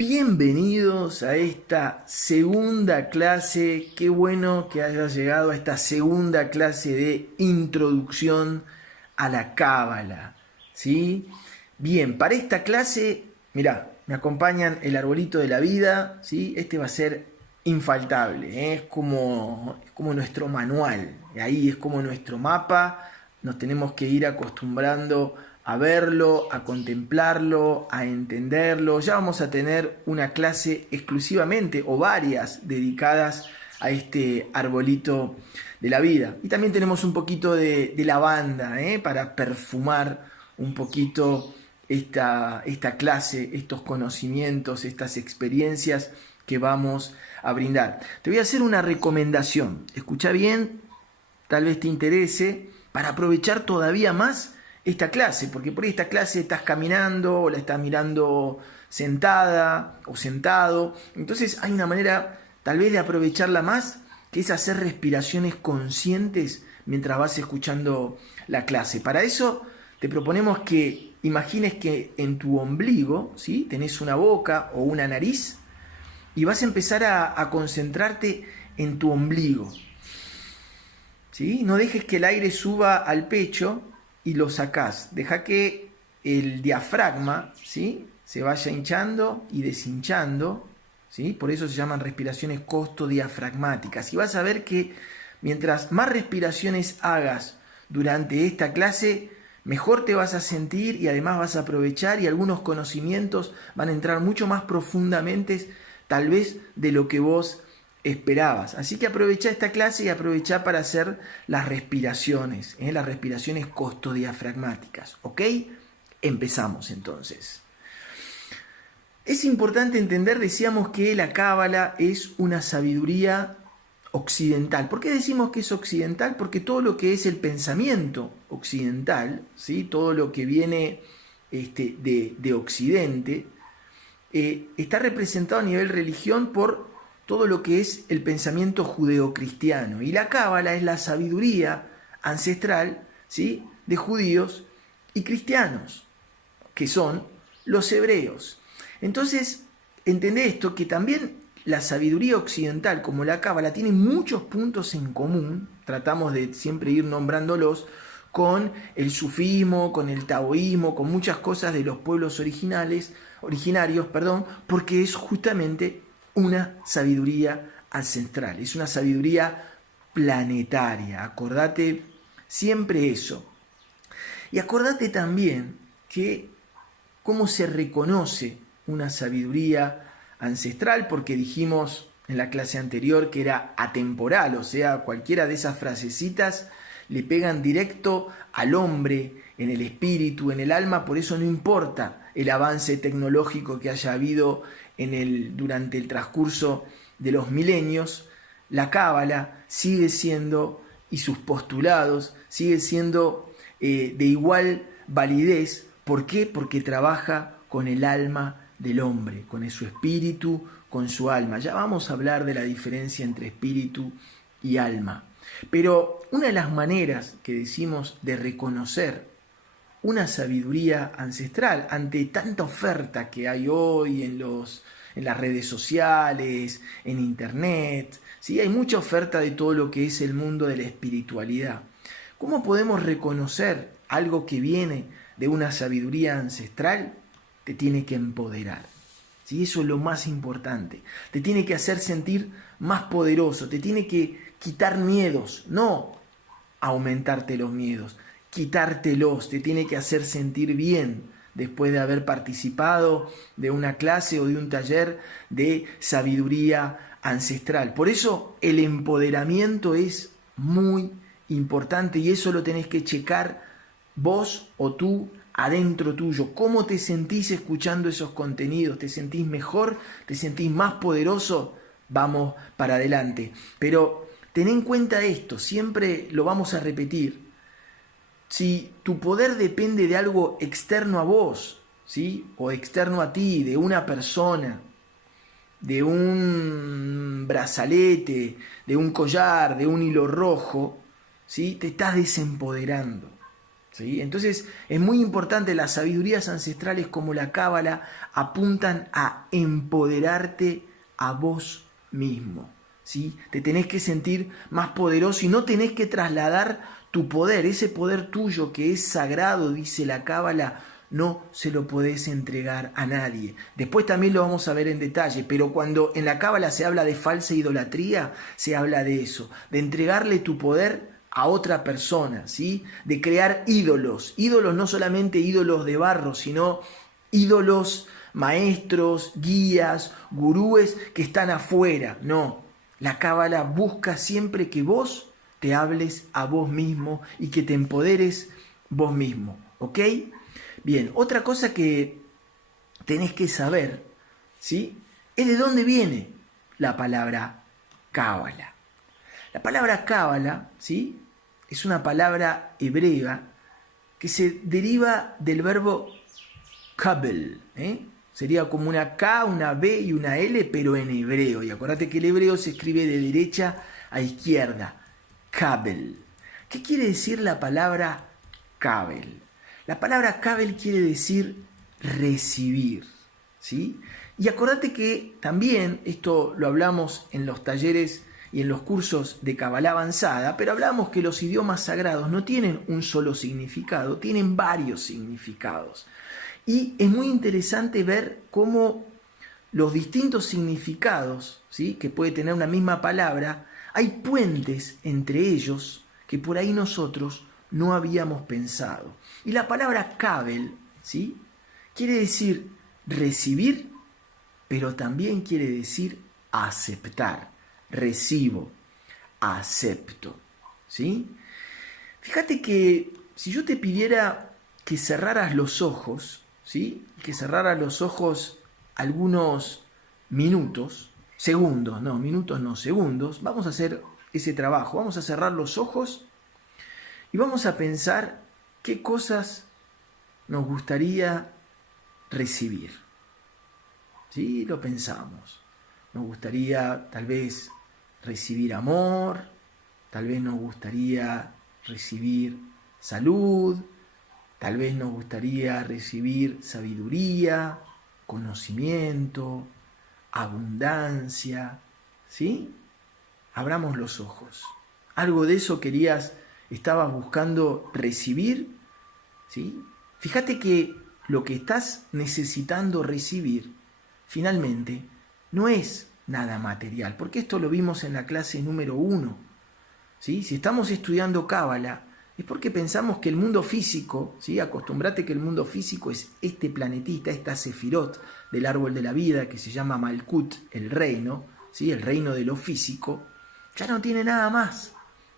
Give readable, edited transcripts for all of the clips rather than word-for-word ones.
Bienvenidos a esta segunda clase. Qué bueno que hayas llegado a esta segunda clase de introducción a la Cábala, ¿sí? Bien, para esta clase, mirá, me acompañan el arbolito de la vida, ¿sí? Este va a ser infaltable, ¿eh? Es como nuestro manual, ahí es como nuestro mapa. Nos tenemos que ir acostumbrando a verlo, a contemplarlo, a entenderlo. Ya vamos a tener una clase exclusivamente o varias dedicadas a este arbolito de la vida. Y también tenemos un poquito de lavanda, para perfumar un poquito esta clase, estos conocimientos, estas experiencias que vamos a brindar. Te voy a hacer una recomendación. Escucha bien, tal vez te interese, para aprovechar todavía más esta clase, porque por ahí esta clase estás caminando o la estás mirando sentada o sentado. Entonces hay una manera tal vez de aprovecharla más, que es hacer respiraciones conscientes mientras vas escuchando la clase. Para eso te proponemos que imagines que en tu ombligo, ¿sí?, tenés una boca o una nariz y vas a empezar a concentrarte en tu ombligo, ¿sí? No dejes que el aire suba al pecho y lo sacás. Deja que el diafragma, ¿sí?, se vaya hinchando y deshinchando, ¿sí? Por eso se llaman respiraciones costodiafragmáticas. Y vas a ver que mientras más respiraciones hagas durante esta clase, mejor te vas a sentir y además vas a aprovechar y algunos conocimientos van a entrar mucho más profundamente, tal vez, de lo que vos esperabas. Así que aprovecha esta clase y aprovecha para hacer las respiraciones costodiafragmáticas, ¿ok? Empezamos entonces. Es importante entender, decíamos, que la Cábala es una sabiduría occidental. ¿Por qué decimos que es occidental? Porque todo lo que es el pensamiento occidental, ¿sí?, todo lo que viene de Occidente, está representado a nivel religión por todo lo que es el pensamiento judeocristiano. Y la Cábala es la sabiduría ancestral, ¿sí?, de judíos y cristianos, que son los hebreos. Entonces, entendé esto, que también la sabiduría occidental, como la Cábala, tiene muchos puntos en común. Tratamos de siempre ir nombrándolos con el sufismo, con el taoísmo, con muchas cosas de los pueblos originarios, porque es justamente una sabiduría ancestral, es una sabiduría planetaria. Acordate siempre eso. Y acordate también que cómo se reconoce una sabiduría ancestral, porque dijimos en la clase anterior que era atemporal, o sea, cualquiera de esas frasecitas le pegan directo al hombre, en el espíritu, en el alma. Por eso no importa el avance tecnológico que haya habido durante el transcurso de los milenios, la Cábala sigue siendo, y sus postulados, sigue siendo de igual validez. ¿Por qué? Porque trabaja con el alma del hombre, con su espíritu, con su alma. Ya vamos a hablar de la diferencia entre espíritu y alma. Pero una de las maneras que decimos de reconocer una sabiduría ancestral ante tanta oferta que hay hoy en las redes sociales, en internet, ¿sí? Hay mucha oferta de todo lo que es el mundo de la espiritualidad. ¿Cómo podemos reconocer algo que viene de una sabiduría ancestral? Te tiene que empoderar, ¿sí? Eso es lo más importante. Te tiene que hacer sentir más poderoso, te tiene que quitar miedos, no aumentarte los miedos, quitártelos. Te tiene que hacer sentir bien después de haber participado de una clase o de un taller de sabiduría ancestral. Por eso el empoderamiento es muy importante y eso lo tenés que checar vos o tú adentro tuyo. ¿Cómo te sentís escuchando esos contenidos? ¿Te sentís mejor? ¿Te sentís más poderoso? Vamos para adelante. Pero ten en cuenta esto, siempre lo vamos a repetir. Si tu poder depende de algo externo a vos, ¿sí?, o externo a ti, de una persona, de un brazalete, de un collar, de un hilo rojo, ¿sí?, te estás desempoderando. ¿sí? Entonces es muy importante, las sabidurías ancestrales como la cábala apuntan a empoderarte a vos mismo, ¿sí? Te tenés que sentir más poderoso y no tenés que trasladar tu poder, ese poder tuyo que es sagrado, dice la cábala, no se lo podés entregar a nadie. Después también lo vamos a ver en detalle, pero cuando en la cábala se habla de falsa idolatría, se habla de eso, de entregarle tu poder a otra persona, ¿sí? De crear ídolos, ídolos no solamente ídolos de barro, sino ídolos, maestros, guías, gurúes que están afuera. No, la cábala busca siempre que vos te hables a vos mismo y que te empoderes vos mismo, ¿ok? Bien, otra cosa que tenés que saber, ¿sí? Es de dónde viene la palabra cábala. La palabra cábala, ¿sí? Es una palabra hebrea que se deriva del verbo kabel, ¿eh? Sería como una K, una B y una L, pero en hebreo. Y acuérdate que el hebreo se escribe de derecha a izquierda. Kabel. ¿Qué quiere decir la palabra kabel? La palabra kabel quiere decir recibir, ¿sí? Y acordate que también, esto lo hablamos en los talleres y en los cursos de Kabbalah avanzada, pero hablamos que los idiomas sagrados no tienen un solo significado, tienen varios significados. Y es muy interesante ver cómo los distintos significados, ¿sí?, que puede tener una misma palabra, hay puentes entre ellos que por ahí nosotros no habíamos pensado. Y la palabra kabel, ¿sí?, quiere decir recibir, pero también quiere decir aceptar. Recibo, acepto, ¿sí? Fíjate que si yo te pidiera que cerraras los ojos, ¿sí?, que cerraras los ojos algunos minutos, segundos, no, minutos no, segundos, vamos a hacer ese trabajo, vamos a cerrar los ojos y vamos a pensar qué cosas nos gustaría recibir. ¿Sí? Lo pensamos. Nos gustaría tal vez recibir amor, tal vez nos gustaría recibir salud, tal vez nos gustaría recibir sabiduría, conocimiento, abundancia, ¿sí? Abramos los ojos. ¿Algo de eso estabas buscando recibir? ¿Sí? Fíjate que lo que estás necesitando recibir, finalmente, no es nada material, porque esto lo vimos en la clase número 1. ¿Sí? Si estamos estudiando Cábala, es porque pensamos que el mundo físico, ¿sí?, acostumbrate que el mundo físico es este planetita, esta sefirot del árbol de la vida que se llama Malkut, el reino, ¿sí?, el reino de lo físico, ya no tiene nada más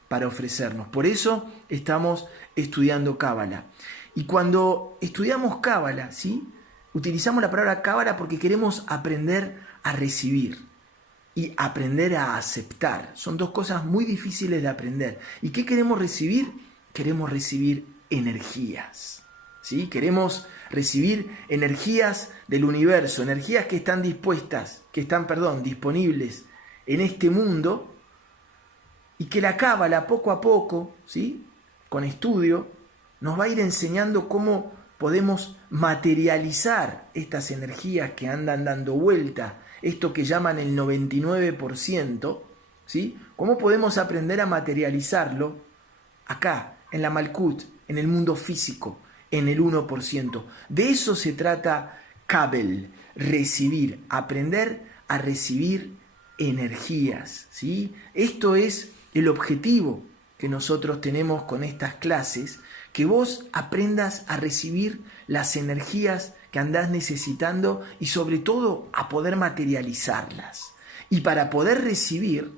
para ofrecernos. Por eso estamos estudiando Cábala. Y cuando estudiamos Cábala, ¿sí?, utilizamos la palabra cábala porque queremos aprender a recibir y aprender a aceptar. Son dos cosas muy difíciles de aprender. ¿Y qué queremos recibir? Queremos recibir energías, ¿sí? Queremos recibir energías del universo, energías que están disponibles en este mundo, y que la cábala poco a poco, ¿sí?, con estudio, nos va a ir enseñando cómo podemos materializar estas energías que andan dando vuelta, esto que llaman el 99%, ¿sí? ¿Cómo podemos aprender a materializarlo acá, en la Malkut, en el mundo físico, en el 1%? De eso se trata Kabel, recibir, aprender a recibir energías, ¿sí? Esto es el objetivo que nosotros tenemos con estas clases, que vos aprendas a recibir las energías que andás necesitando y sobre todo a poder materializarlas. Y para poder recibir,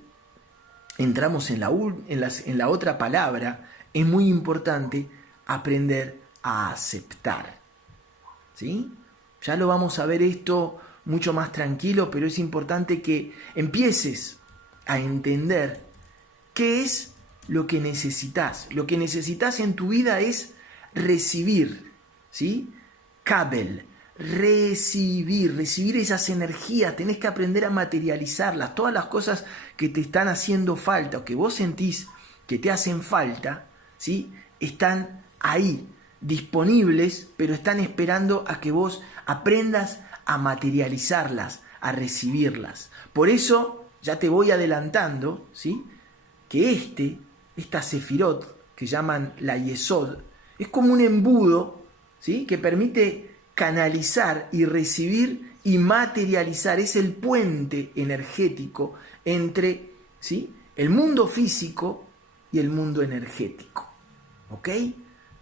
entramos en la otra palabra, es muy importante aprender a aceptar, ¿sí? Ya lo vamos a ver esto mucho más tranquilo, pero es importante que empieces a entender qué es lo que necesitas. Lo que necesitas en tu vida es recibir, ¿sí? Kabel, recibir esas energías, tenés que aprender a materializarlas. Todas las cosas que te están haciendo falta o que vos sentís que te hacen falta, ¿sí?, están ahí. disponibles, pero están esperando a que vos aprendas a materializarlas, a recibirlas. Por eso, ya te voy adelantando, ¿sí?, que esta Sefirot, que llaman la Yesod, es como un embudo, ¿sí?, que permite canalizar y recibir y materializar. Es el puente energético entre, ¿sí?, el mundo físico y el mundo energético. ¿Ok?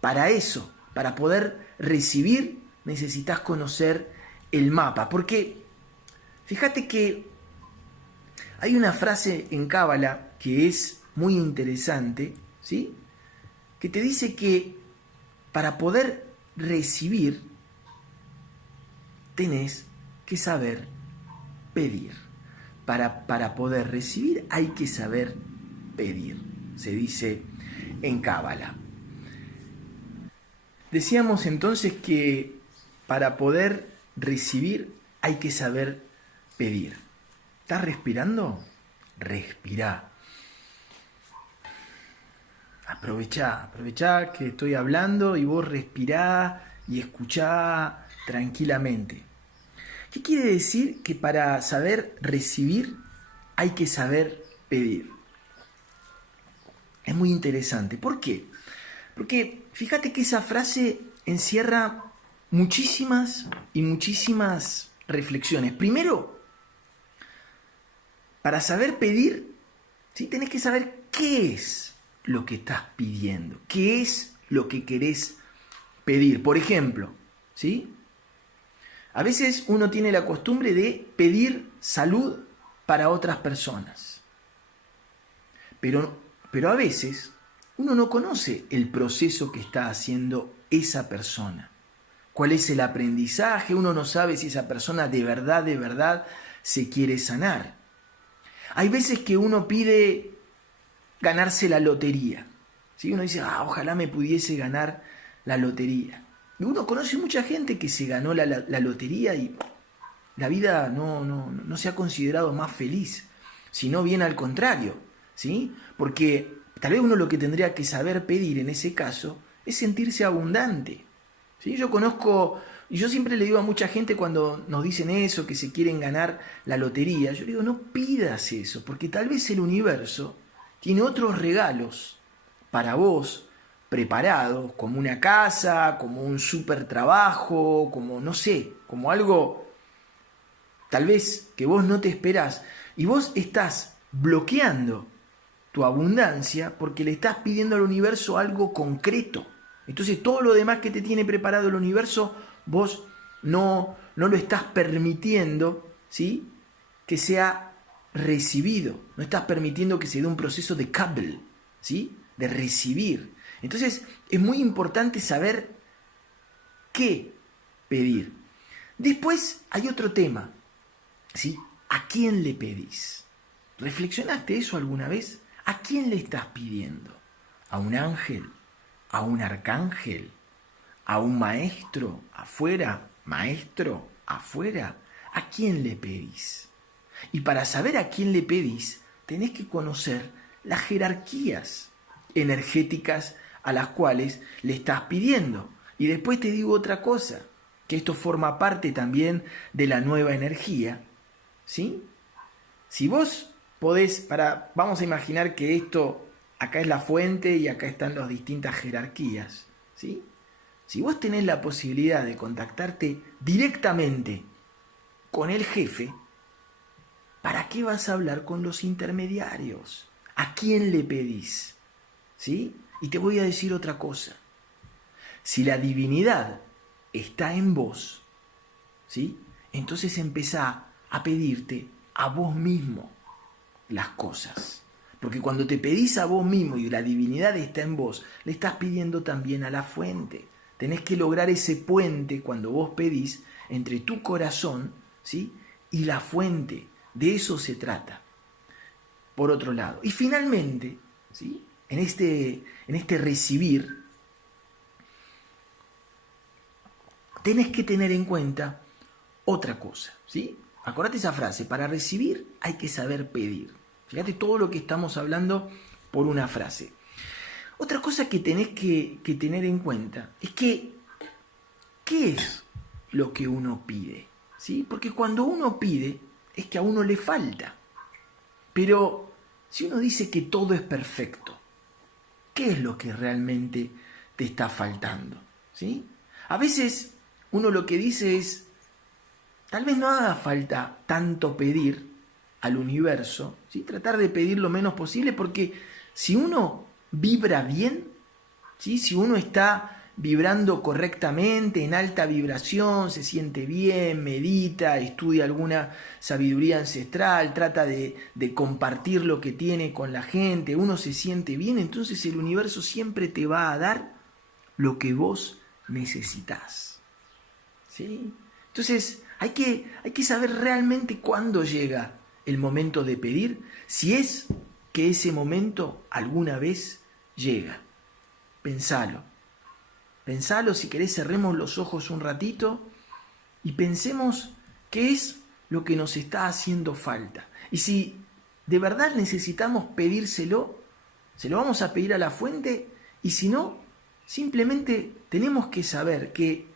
Para eso, para poder recibir, necesitas conocer el mapa. Porque fíjate que hay una frase en Cábala que es muy interesante, ¿sí?, que te dice que para poder recibir tenés que saber pedir. Para poder recibir hay que saber pedir, se dice en Cábala. Decíamos entonces que para poder recibir hay que saber pedir. ¿Estás respirando? Respirá. Aprovechá que estoy hablando y vos respirá y escuchá tranquilamente. ¿Qué quiere decir? Que para saber recibir hay que saber pedir. Es muy interesante. ¿Por qué? Porque fíjate que esa frase encierra muchísimas y muchísimas reflexiones. Primero, para saber pedir, ¿sí?, tenés que saber qué es lo que estás pidiendo, qué es lo que querés pedir. Por ejemplo, ¿sí?, a veces uno tiene la costumbre de pedir salud para otras personas. Pero a veces uno no conoce el proceso que está haciendo esa persona. ¿Cuál es el aprendizaje? Uno no sabe si esa persona de verdad se quiere sanar. Hay veces que uno pide ganarse la lotería, ¿sí? Uno dice, ojalá me pudiese ganar la lotería. Y uno conoce mucha gente que se ganó la lotería y la vida no se ha considerado más feliz, sino bien al contrario, ¿sí? Porque tal vez uno lo que tendría que saber pedir en ese caso es sentirse abundante, ¿sí? Yo conozco, y yo siempre le digo a mucha gente cuando nos dicen eso, que se quieren ganar la lotería, yo digo, no pidas eso, porque tal vez el universo tiene otros regalos para vos, preparado, como una casa, como un súper trabajo, como no sé, como algo tal vez que vos no te esperás, y vos estás bloqueando tu abundancia porque le estás pidiendo al universo algo concreto. Entonces todo lo demás que te tiene preparado el universo, vos no lo estás permitiendo, ¿sí?, que sea recibido. No estás permitiendo que se dé un proceso de kabel, ¿sí?, de recibir. Entonces es muy importante saber qué pedir. Después hay otro tema, ¿sí? ¿A quién le pedís? ¿Reflexionaste eso alguna vez? ¿A quién le estás pidiendo? ¿A un ángel? ¿A un arcángel? ¿A un maestro afuera? ¿Maestro afuera? ¿A quién le pedís? Y para saber a quién le pedís, tenés que conocer las jerarquías energéticas a las cuales le estás pidiendo. Y después te digo otra cosa, que esto forma parte también de la nueva energía, ¿sí? Si vos podés, vamos a imaginar que esto, acá es la fuente y acá están las distintas jerarquías, ¿sí? Si vos tenés la posibilidad de contactarte directamente con el jefe, ¿para qué vas a hablar con los intermediarios? ¿A quién le pedís? ¿Sí? Y te voy a decir otra cosa. Si la divinidad está en vos, ¿sí?, entonces empezá a pedirte a vos mismo las cosas. Porque cuando te pedís a vos mismo y la divinidad está en vos, le estás pidiendo también a la fuente. Tenés que lograr ese puente cuando vos pedís entre tu corazón, ¿sí?, y la fuente. De eso se trata. Por otro lado. Y finalmente, ¿sí?, en este recibir, tenés que tener en cuenta otra cosa, ¿sí? Acordate esa frase, para recibir hay que saber pedir. Fíjate todo lo que estamos hablando por una frase. Otra cosa que tenés que tener en cuenta es que, ¿qué es lo que uno pide? ¿Sí? Porque cuando uno pide, es que a uno le falta. Pero si uno dice que todo es perfecto, ¿qué es lo que realmente te está faltando? ¿Sí? A veces uno lo que dice es, tal vez no haga falta tanto pedir al universo, ¿sí? Tratar de pedir lo menos posible, porque si uno vibra bien, ¿sí? Si uno está vibrando correctamente, en alta vibración, se siente bien, medita, estudia alguna sabiduría ancestral, trata de compartir lo que tiene con la gente, uno se siente bien, entonces el universo siempre te va a dar lo que vos necesitas. ¿Sí? Entonces hay que saber realmente cuándo llega el momento de pedir, si es que ese momento alguna vez llega. Pensalo. Pensalo, si querés cerremos los ojos un ratito y pensemos qué es lo que nos está haciendo falta. Y si de verdad necesitamos pedírselo, se lo vamos a pedir a la fuente, y si no, simplemente tenemos que saber que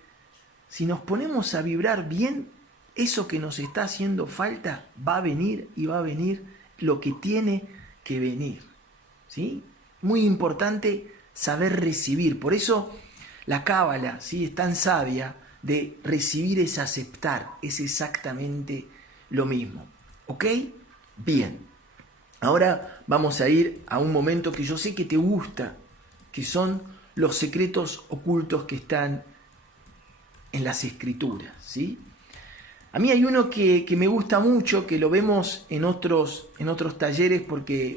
si nos ponemos a vibrar bien, eso que nos está haciendo falta va a venir, y va a venir lo que tiene que venir. ¿Sí? Muy importante saber recibir. Por eso la cábala, ¿sí?, es tan sabia. De recibir es aceptar, es exactamente lo mismo. ¿Ok? Bien. Ahora vamos a ir a un momento que yo sé que te gusta, que son los secretos ocultos que están en las escrituras, ¿sí? A mí hay uno que me gusta mucho, que lo vemos en otros talleres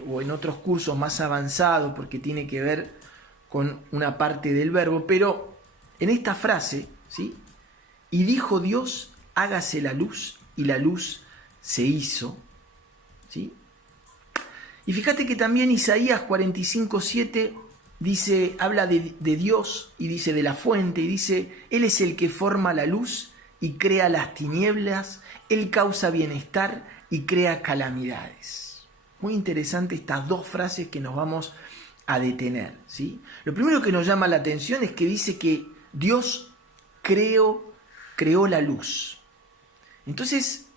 o en otros cursos más avanzados, porque tiene que ver con una parte del verbo, pero en esta frase, ¿sí? Y dijo Dios, hágase la luz, y la luz se hizo, ¿sí? Y fíjate que también Isaías 45:7 dice, habla de Dios, y dice de la fuente, y dice, Él es el que forma la luz y crea las tinieblas, Él causa bienestar y crea calamidades. Muy interesante estas dos frases que nos vamos a detener, ¿sí? Lo primero que nos llama la atención es que dice que Dios creó la luz. Entonces,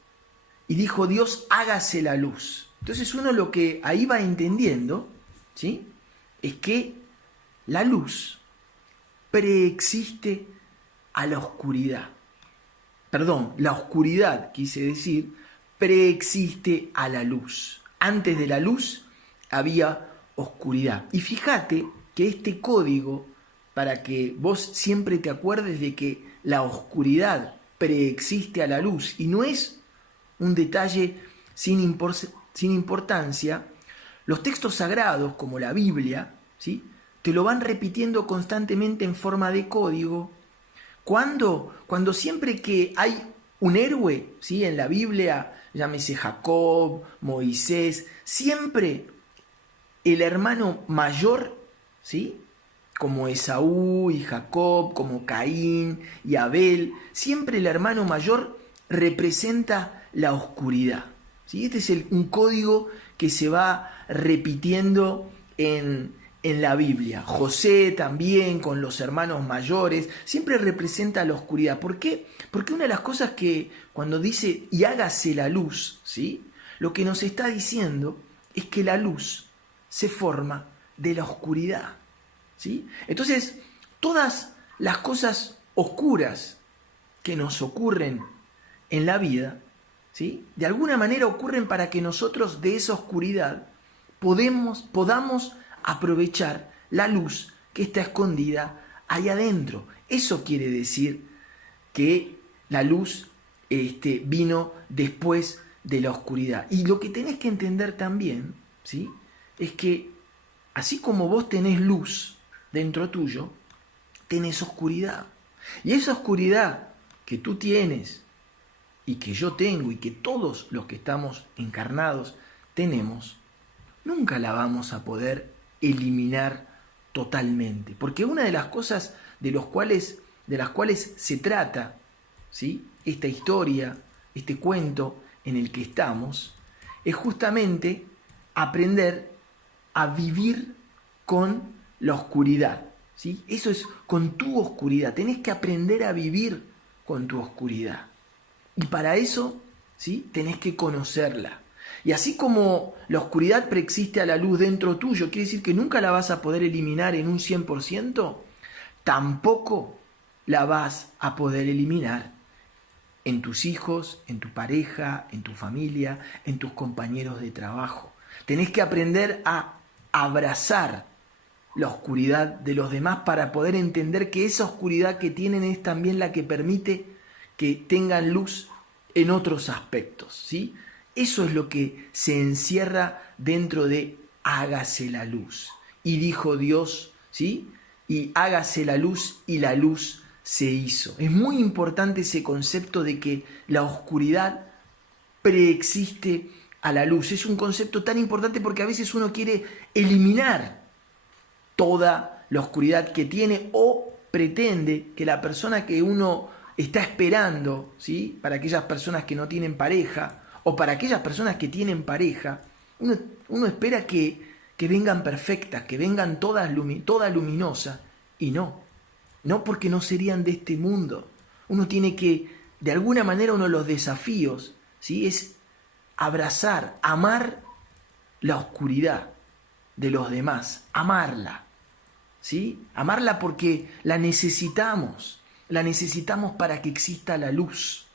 y dijo Dios, hágase la luz. Entonces uno lo que ahí va entendiendo, ¿sí?, es que la luz preexiste a la oscuridad. Perdón, la oscuridad, quise decir, preexiste a la luz. Antes de la luz había oscuridad. Y fíjate que este código, para que vos siempre te acuerdes de que la oscuridad preexiste a la luz, y no es un detalle sin importancia, los textos sagrados, como la Biblia, ¿sí?, te lo van repitiendo constantemente en forma de código. Cuando siempre que hay un héroe, ¿sí?, en la Biblia, llámese Jacob, Moisés, siempre el hermano mayor, ¿sí?, como Esaú y Jacob, como Caín y Abel, siempre el hermano mayor representa la oscuridad, ¿sí? Este es un código que se va repitiendo en la Biblia. José también, con los hermanos mayores, siempre representa la oscuridad. ¿Por qué? Porque una de las cosas que cuando dice y hágase la luz, ¿sí?, lo que nos está diciendo es que la luz se forma de la oscuridad, ¿sí? Entonces, todas las cosas oscuras que nos ocurren en la vida, ¿sí?, de alguna manera ocurren para que nosotros de esa oscuridad podamos aprovechar la luz que está escondida ahí adentro. Eso quiere decir que la luz vino después de la oscuridad. Y lo que tenés que entender también, ¿sí?, es que así como vos tenés luz dentro tuyo, tenés oscuridad. Y esa oscuridad que tú tienes y que yo tengo y que todos los que estamos encarnados tenemos, nunca la vamos a poder eliminar totalmente. Porque una de las cosas de las cuales se trata, ¿sí?, esta historia, este cuento en el que estamos, es justamente aprender a vivir con la oscuridad, ¿sí? Eso es con tu oscuridad. Tenés que aprender a vivir con tu oscuridad. Y para eso, ¿sí? Tenés que conocerla. Y así como la oscuridad preexiste a la luz dentro tuyo, quiere decir que nunca la vas a poder eliminar en un 100%, tampoco la vas a poder eliminar en tus hijos, en tu pareja, en tu familia, en tus compañeros de trabajo. Tenés que aprender a abrazar la oscuridad de los demás para poder entender que esa oscuridad que tienen es también la que permite que tengan luz en otros aspectos, ¿sí? Eso es lo que se encierra dentro de hágase la luz. Y dijo Dios, ¿sí? Y hágase la luz y la luz se hizo. Es muy importante ese concepto de que la oscuridad preexiste a la luz. Es un concepto tan importante porque a veces uno quiere eliminar toda la oscuridad que tiene o pretende que la persona que uno está esperando, ¿sí? Para aquellas personas que no tienen pareja o para aquellas personas que tienen pareja, uno espera que vengan perfectas, que vengan todas luminosas, y no porque no serían de este mundo. Uno tiene que, de alguna manera, uno de los desafíos, ¿sí? Es abrazar, amar la oscuridad de los demás, amarla, ¿sí? Amarla porque la necesitamos para que exista la luz,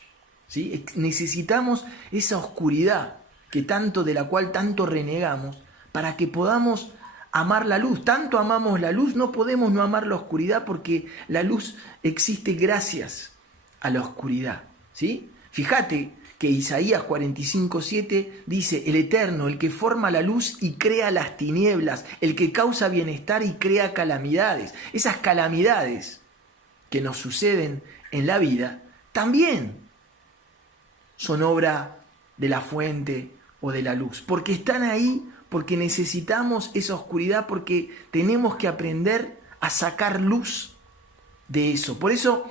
¿sí? Necesitamos esa oscuridad de la cual tanto renegamos para que podamos amar la luz. Tanto amamos la luz, no podemos no amar la oscuridad porque la luz existe gracias a la oscuridad, ¿sí? Fíjate que Isaías 45:7 dice: el Eterno, el que forma la luz y crea las tinieblas, el que causa bienestar y crea calamidades. Esas calamidades que nos suceden en la vida también son obra de la fuente o de la luz, porque están ahí, porque necesitamos esa oscuridad, porque tenemos que aprender a sacar luz de eso. Por eso,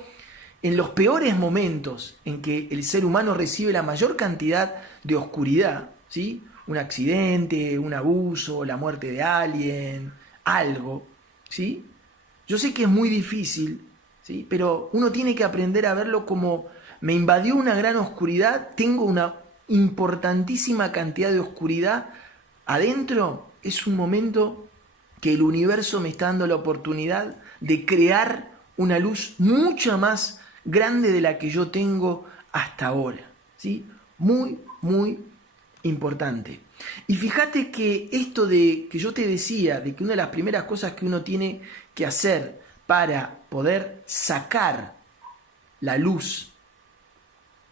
en los peores momentos en que el ser humano recibe la mayor cantidad de oscuridad, ¿sí? Un accidente, un abuso, la muerte de alguien, algo, ¿sí? Yo sé que es muy difícil, ¿sí? Pero uno tiene que aprender a verlo como: me invadió una gran oscuridad, tengo una importantísima cantidad de oscuridad adentro. Es un momento que el universo me está dando la oportunidad de crear una luz mucho más grande de la que yo tengo hasta ahora, ¿sí? Muy, muy importante. Y fíjate que esto de que yo te decía, de que una de las primeras cosas que uno tiene que hacer para poder sacar la luz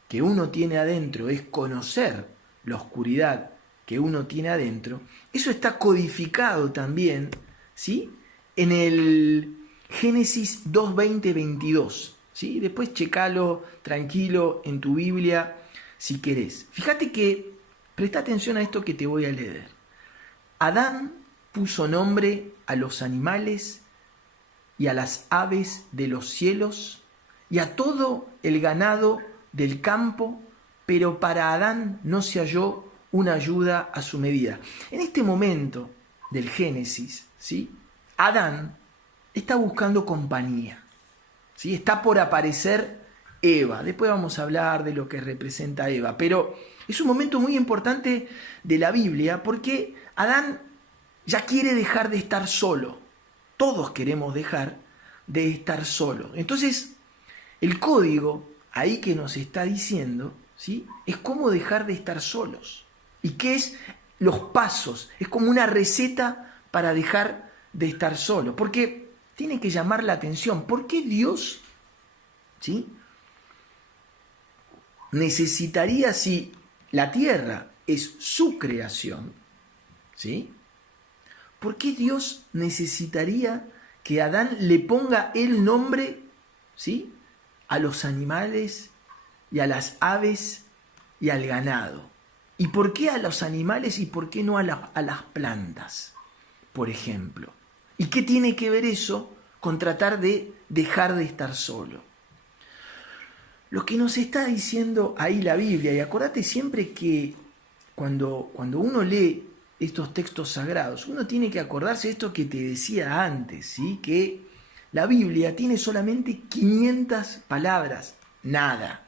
que uno tiene adentro es conocer la oscuridad que uno tiene adentro. Eso está codificado también, ¿sí? En el Génesis 2:20-22, ¿sí? Después checalo tranquilo en tu Biblia si querés. Fíjate que, presta atención a esto que te voy a leer. Adán puso nombre a los animales y a las aves de los cielos y a todo el ganado del campo, pero para Adán no se halló una ayuda a su medida. En este momento del Génesis, ¿sí? Adán está buscando compañía, ¿sí? Está por aparecer Eva. Después vamos a hablar de lo que representa Eva, pero es un momento muy importante de la Biblia porque Adán ya quiere dejar de estar solo. Todos queremos dejar de estar solo. Entonces, el código ahí que nos está diciendo, ¿sí? Es cómo dejar de estar solos. ¿Y qué es los pasos? Es como una receta para dejar de estar solo. Porque tiene que llamar la atención. ¿Por qué Dios, ¿sí? necesitaría, si la tierra es su creación, ¿sí? ¿Por qué Dios necesitaría que Adán le ponga el nombre, ¿sí? a los animales y a las aves y al ganado? ¿Y por qué a los animales y por qué no a las plantas, por ejemplo? ¿Y qué tiene que ver eso con tratar de dejar de estar solo? Lo que nos está diciendo ahí la Biblia, y acordate siempre que cuando uno lee estos textos sagrados, uno tiene que acordarse de esto que te decía antes, ¿sí? Que la Biblia tiene solamente 500 palabras, nada.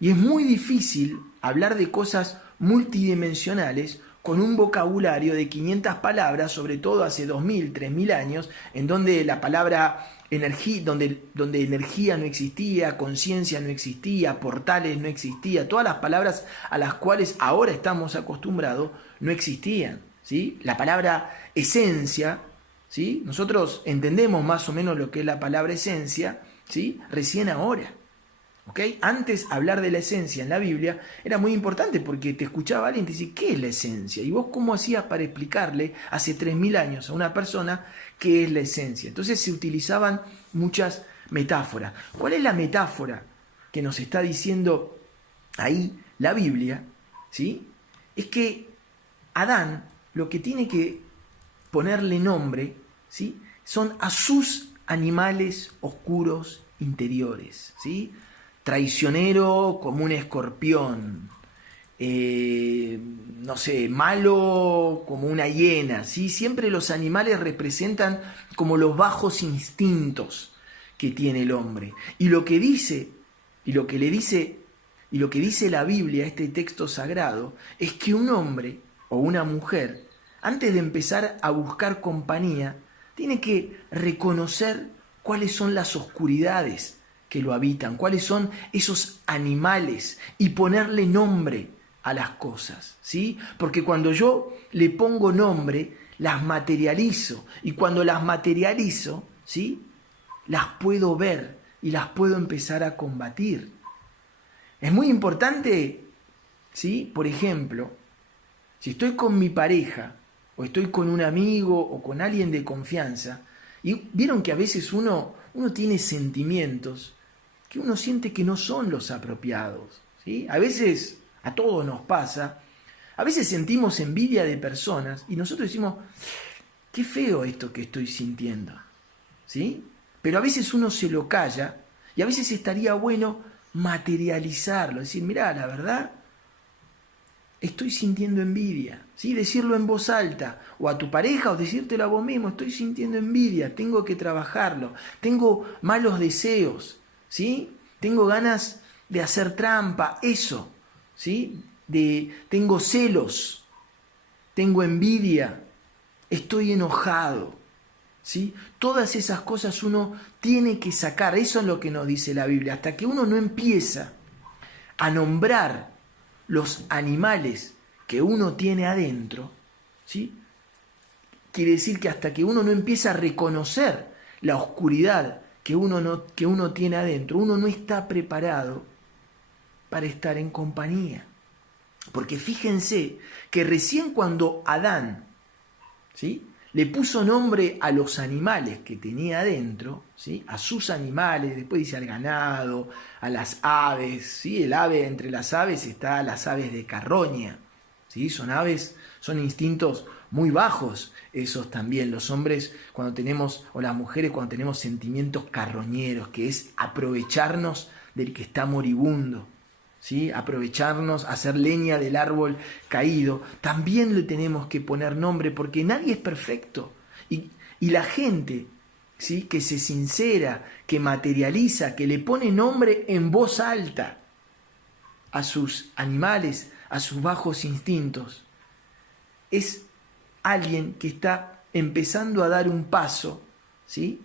Y es muy difícil hablar de cosas multidimensionales con un vocabulario de 500 palabras, sobre todo hace 2000, 3000 años, en donde la palabra energía, donde energía no existía, conciencia no existía, portales no existía, todas las palabras a las cuales ahora estamos acostumbrados no existían, ¿sí? La palabra esencia, ¿sí? Nosotros entendemos más o menos lo que es la palabra esencia, ¿sí? Recién ahora. ¿Okay? Antes hablar de la esencia en la Biblia era muy importante porque te escuchaba alguien y te decía, ¿qué es la esencia? ¿Y vos cómo hacías para explicarle hace 3000 años a una persona qué es la esencia? Entonces se utilizaban muchas metáforas. ¿Cuál es la metáfora que nos está diciendo ahí la Biblia? ¿Sí? Es que Adán lo que tiene que ponerle nombre, ¿sí? Son a sus animales oscuros interiores, ¿sí? Traicionero como un escorpión, no sé, malo como una hiena, ¿sí? Siempre los animales representan como los bajos instintos que tiene el hombre. Y lo que dice, y lo que le dice, y lo que dice la Biblia, este texto sagrado, es que un hombre o una mujer, antes de empezar a buscar compañía, tiene que reconocer cuáles son las oscuridades que lo habitan, cuáles son esos animales y ponerle nombre a las cosas, ¿sí? Porque cuando yo le pongo nombre, las materializo y cuando las materializo, ¿sí? Las puedo ver y las puedo empezar a combatir. Es muy importante, ¿sí? Por ejemplo, si estoy con mi pareja o estoy con un amigo o con alguien de confianza, y vieron que a veces uno tiene sentimientos que uno siente que no son los apropiados, ¿sí? A veces, a todos nos pasa, a veces sentimos envidia de personas y nosotros decimos, qué feo esto que estoy sintiendo, ¿sí? Pero a veces uno se lo calla y a veces estaría bueno materializarlo, decir, mirá, la verdad, estoy sintiendo envidia, ¿sí? Decirlo en voz alta, o a tu pareja, o decírtelo a vos mismo, estoy sintiendo envidia, tengo que trabajarlo, tengo malos deseos, ¿sí? Tengo ganas de hacer trampa, eso, ¿sí? Tengo celos, tengo envidia, estoy enojado, ¿sí? Todas esas cosas uno tiene que sacar, eso es lo que nos dice la Biblia, hasta que uno no empieza a nombrar los animales que uno tiene adentro, ¿sí? Quiere decir que hasta que uno no empieza a reconocer la oscuridad que uno tiene adentro, uno no está preparado para estar en compañía. Porque fíjense que recién cuando Adán, ¿sí?, le puso nombre a los animales que tenía adentro, ¿sí?, a sus animales, después dice al ganado, a las aves, ¿sí?, el ave, entre las aves está las aves de carroña, ¿sí?, son aves, son instintos muy bajos esos también, los hombres cuando tenemos, o las mujeres cuando tenemos sentimientos carroñeros, que es aprovecharnos del que está moribundo, ¿sí?, aprovecharnos, hacer leña del árbol caído, también le tenemos que poner nombre porque nadie es perfecto. Y la gente, ¿sí?, que se sincera, que materializa, que le pone nombre en voz alta a sus animales, a sus bajos instintos, es alguien que está empezando a dar un paso, ¿sí?,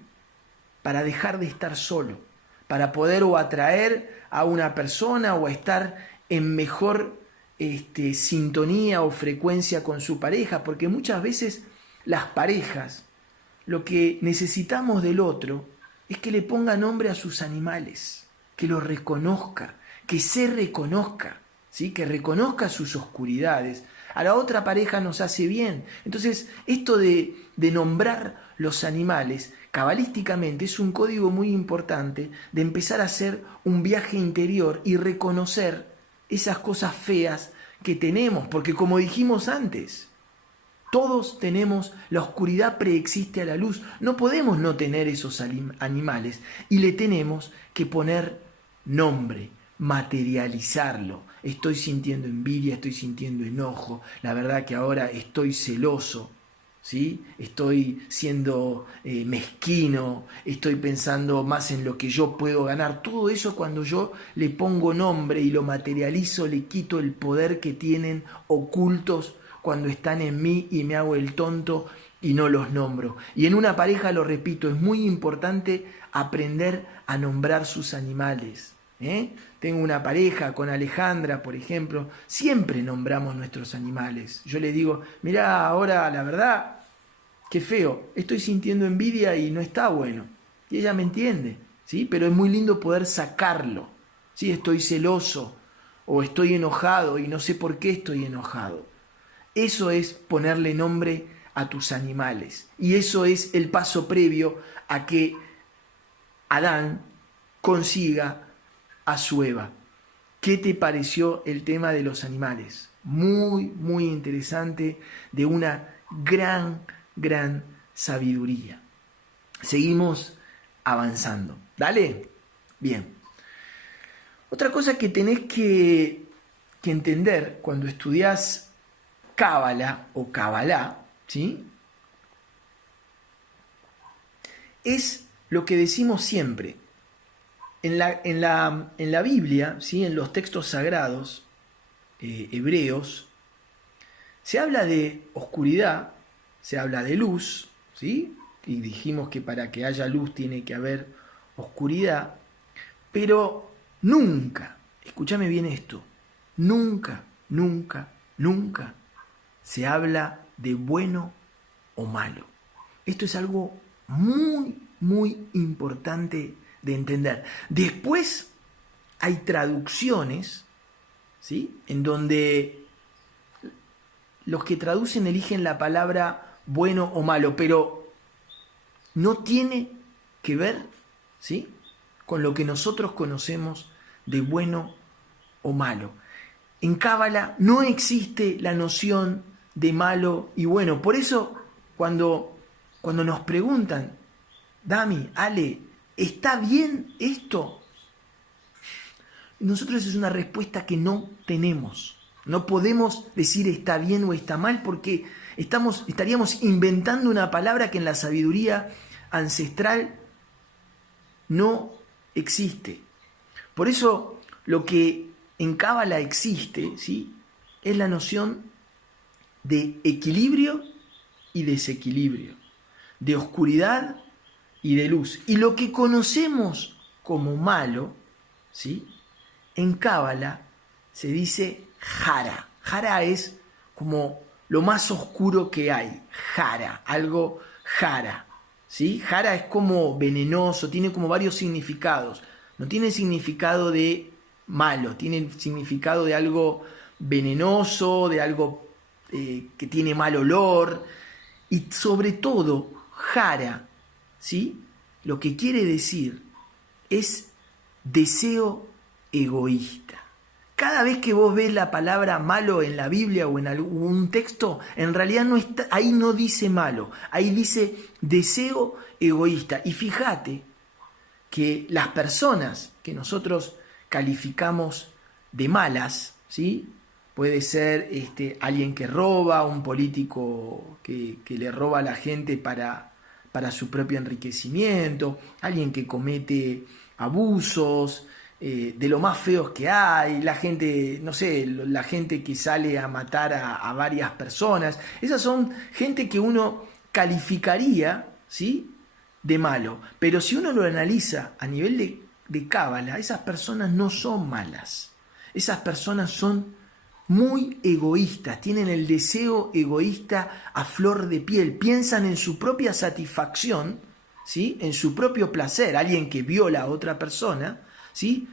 para dejar de estar solo, para poder o atraer a una persona o a estar en mejor sintonía o frecuencia con su pareja, porque muchas veces las parejas, lo que necesitamos del otro es que le ponga nombre a sus animales, que lo reconozca, que se reconozca, ¿sí?, que reconozca sus oscuridades. A la otra pareja nos hace bien. Entonces, esto de nombrar los animales, cabalísticamente, es un código muy importante de empezar a hacer un viaje interior y reconocer esas cosas feas que tenemos. Porque como dijimos antes, todos tenemos, la oscuridad preexiste a la luz. No podemos no tener esos animales y le tenemos que poner nombre, materializarlo, estoy sintiendo envidia, estoy sintiendo enojo, la verdad que ahora estoy celoso, ¿sí? Estoy siendo mezquino, estoy pensando más en lo que yo puedo ganar. Todo eso, cuando yo le pongo nombre y lo materializo, le quito el poder que tienen ocultos cuando están en mí y me hago el tonto y no los nombro. Y en una pareja, lo repito, es muy importante aprender a nombrar sus animales. Tengo una pareja con Alejandra, por ejemplo, siempre nombramos nuestros animales. Yo le digo, mirá, ahora la verdad, qué feo, estoy sintiendo envidia y no está bueno. Y ella me entiende, ¿sí? Pero es muy lindo poder sacarlo. ¿Sí? Estoy celoso o estoy enojado y no sé por qué estoy enojado. Eso es ponerle nombre a tus animales. Y eso es el paso previo a que Adán consiga a su Eva. ¿Qué te pareció el tema de los animales? Muy, muy interesante, de una gran sabiduría. Seguimos avanzando. ¿Dale? Bien. Otra cosa que tenés que entender cuando estudiás Cábala o Kabbalah, ¿sí? Es lo que decimos siempre. En la Biblia, ¿sí? En los textos sagrados hebreos, se habla de oscuridad, se habla de luz, ¿sí? Y dijimos que para que haya luz tiene que haber oscuridad, pero nunca, escúchame bien esto, nunca se habla de bueno o malo. Esto es algo muy importante de entender. Después hay traducciones, ¿sí? En donde los que traducen eligen la palabra bueno o malo, pero no tiene que ver, ¿sí? Con lo que nosotros conocemos de bueno o malo. En Cábala no existe la noción de malo y bueno. Por eso, cuando nos preguntan, Dami, Ale, ¿está bien esto? Nosotros es una respuesta que no tenemos. No podemos decir está bien o está mal porque estaríamos inventando una palabra que en la sabiduría ancestral no existe. Por eso lo que en Cábala existe, ¿sí? Es la noción de equilibrio y desequilibrio, de oscuridad y de luz. Y lo que conocemos como malo, ¿sí? En Cábala se dice jara. Jara es como lo más oscuro que hay. Jara, algo jara. ¿Sí? Jara es como venenoso, tiene como varios significados. No tiene significado de malo, tiene significado de algo venenoso, de algo que tiene mal olor. Y sobre todo, jara, ¿sí? Lo que quiere decir es deseo egoísta. Cada vez que vos ves la palabra malo en la Biblia o en algún texto, en realidad no está, ahí no dice malo, ahí dice deseo egoísta. Y fíjate que las personas que nosotros calificamos de malas, ¿sí? Puede ser alguien que roba, un político que le roba a la gente para su propio enriquecimiento, alguien que comete abusos, de lo más feos que hay, la gente, no sé, la gente que sale a matar a varias personas. Esas son gente que uno calificaría, ¿sí?, de malo. Pero si uno lo analiza a nivel de Cábala, esas personas no son malas. Esas personas son muy egoístas, tienen el deseo egoísta a flor de piel, piensan en su propia satisfacción, ¿sí?, en su propio placer. Alguien que viola a otra persona, ¿sí?,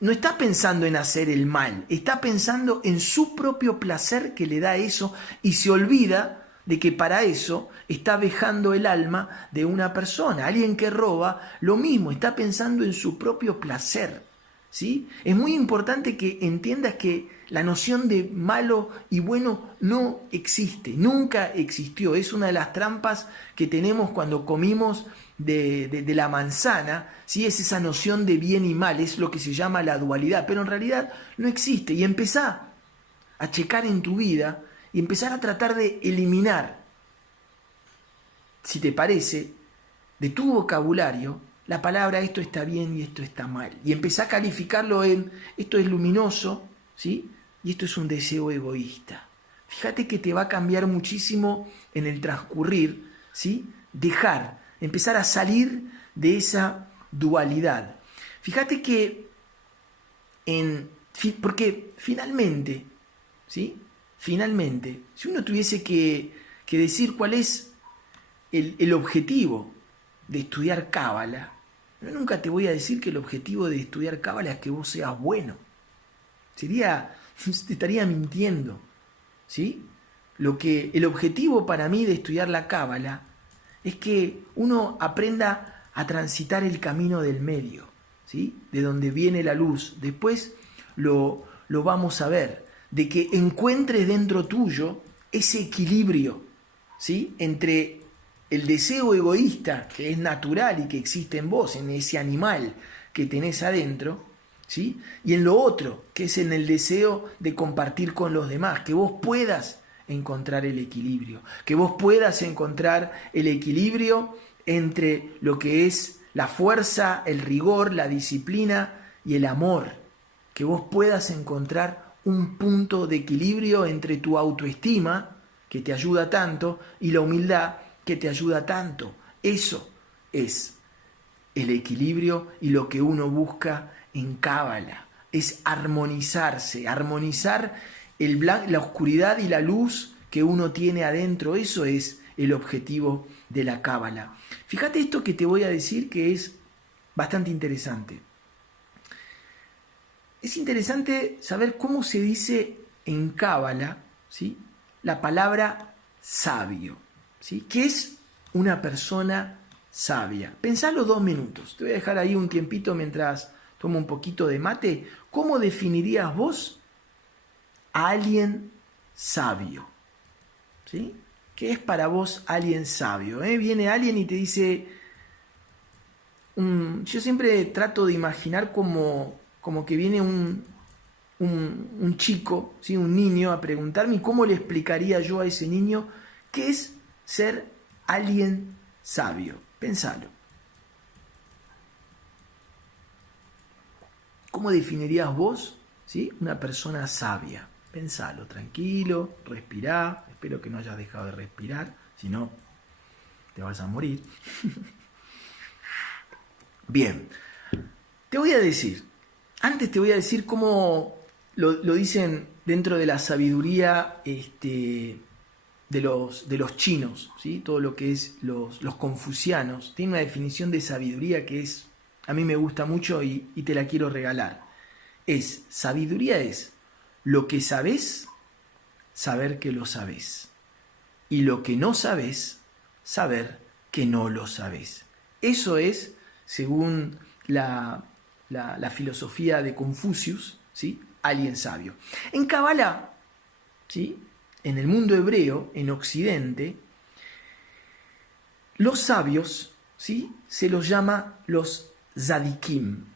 no está pensando en hacer el mal, está pensando en su propio placer que le da eso y se olvida de que para eso está vejando el alma de una persona. Alguien que roba, lo mismo, está pensando en su propio placer, ¿sí? Es muy importante que entiendas que La noción de malo y bueno no existe, nunca existió. Es una de las trampas que tenemos cuando comimos de la manzana, ¿sí? Es esa noción de bien y mal, es lo que se llama la dualidad, pero en realidad no existe. Y empezá a checar en tu vida y empezar a tratar de eliminar, si te parece, de tu vocabulario la palabra esto está bien y esto está mal. Y empezá a calificarlo en esto es luminoso, ¿sí? Y esto es un deseo egoísta. Fíjate que te va a cambiar muchísimo en el transcurrir, ¿sí? Empezar a salir de esa dualidad. Fíjate que porque finalmente, ¿sí? Finalmente, si uno tuviese que decir cuál es el objetivo de estudiar cábala, yo nunca te voy a decir que el objetivo de estudiar cábala es que vos seas bueno. Te estaría mintiendo, ¿sí? El objetivo para mí de estudiar la cábala es que uno aprenda a transitar el camino del medio, ¿sí? De donde viene la luz. Después lo vamos a ver, de que encuentres dentro tuyo ese equilibrio, ¿sí? Entre el deseo egoísta que es natural y que existe en vos, en ese animal que tenés adentro, ¿sí? Y en lo otro, que es en el deseo de compartir con los demás, que vos puedas encontrar el equilibrio, que vos puedas encontrar el equilibrio entre lo que es la fuerza, el rigor, la disciplina y el amor, que vos puedas encontrar un punto de equilibrio entre tu autoestima, que te ayuda tanto, y la humildad, que te ayuda tanto. Eso es el equilibrio y lo que uno busca en cábala. Es armonizarse, armonizar la oscuridad y la luz que uno tiene adentro. Eso es el objetivo de la cábala. Fíjate esto que te voy a decir que es bastante interesante. Es interesante saber cómo se dice en cábala, ¿sí? La palabra sabio. ¿Sí? ¿Qué es una persona sabia? Pensalo 2 minutos. Te voy a dejar ahí un tiempito mientras tomo un poquito de mate. ¿Cómo definirías vos a alguien sabio? ¿Sí? ¿Qué es para vos alguien sabio? Viene alguien y te dice... yo siempre trato de imaginar como que viene un chico, ¿sí? Un niño, a preguntarme cómo le explicaría yo a ese niño qué es ser alguien sabio. Pensalo. ¿Cómo definirías vos, ¿sí? Una persona sabia? Pensalo, tranquilo, respirá. Espero que no hayas dejado de respirar, si no, te vas a morir. Bien, antes te voy a decir cómo lo dicen dentro de la sabiduría de los chinos, ¿sí? Todo lo que es los confucianos, tiene una definición de sabiduría que a mí me gusta mucho y te la quiero regalar. Sabiduría es lo que sabés, saber que lo sabés. Y lo que no sabés, saber que no lo sabés. Eso es, según la filosofía de Confucius, ¿sí? Alguien sabio. En Kabbalah, ¿sí? En el mundo hebreo, en Occidente, los sabios, ¿sí? Se los llama los Zadikim.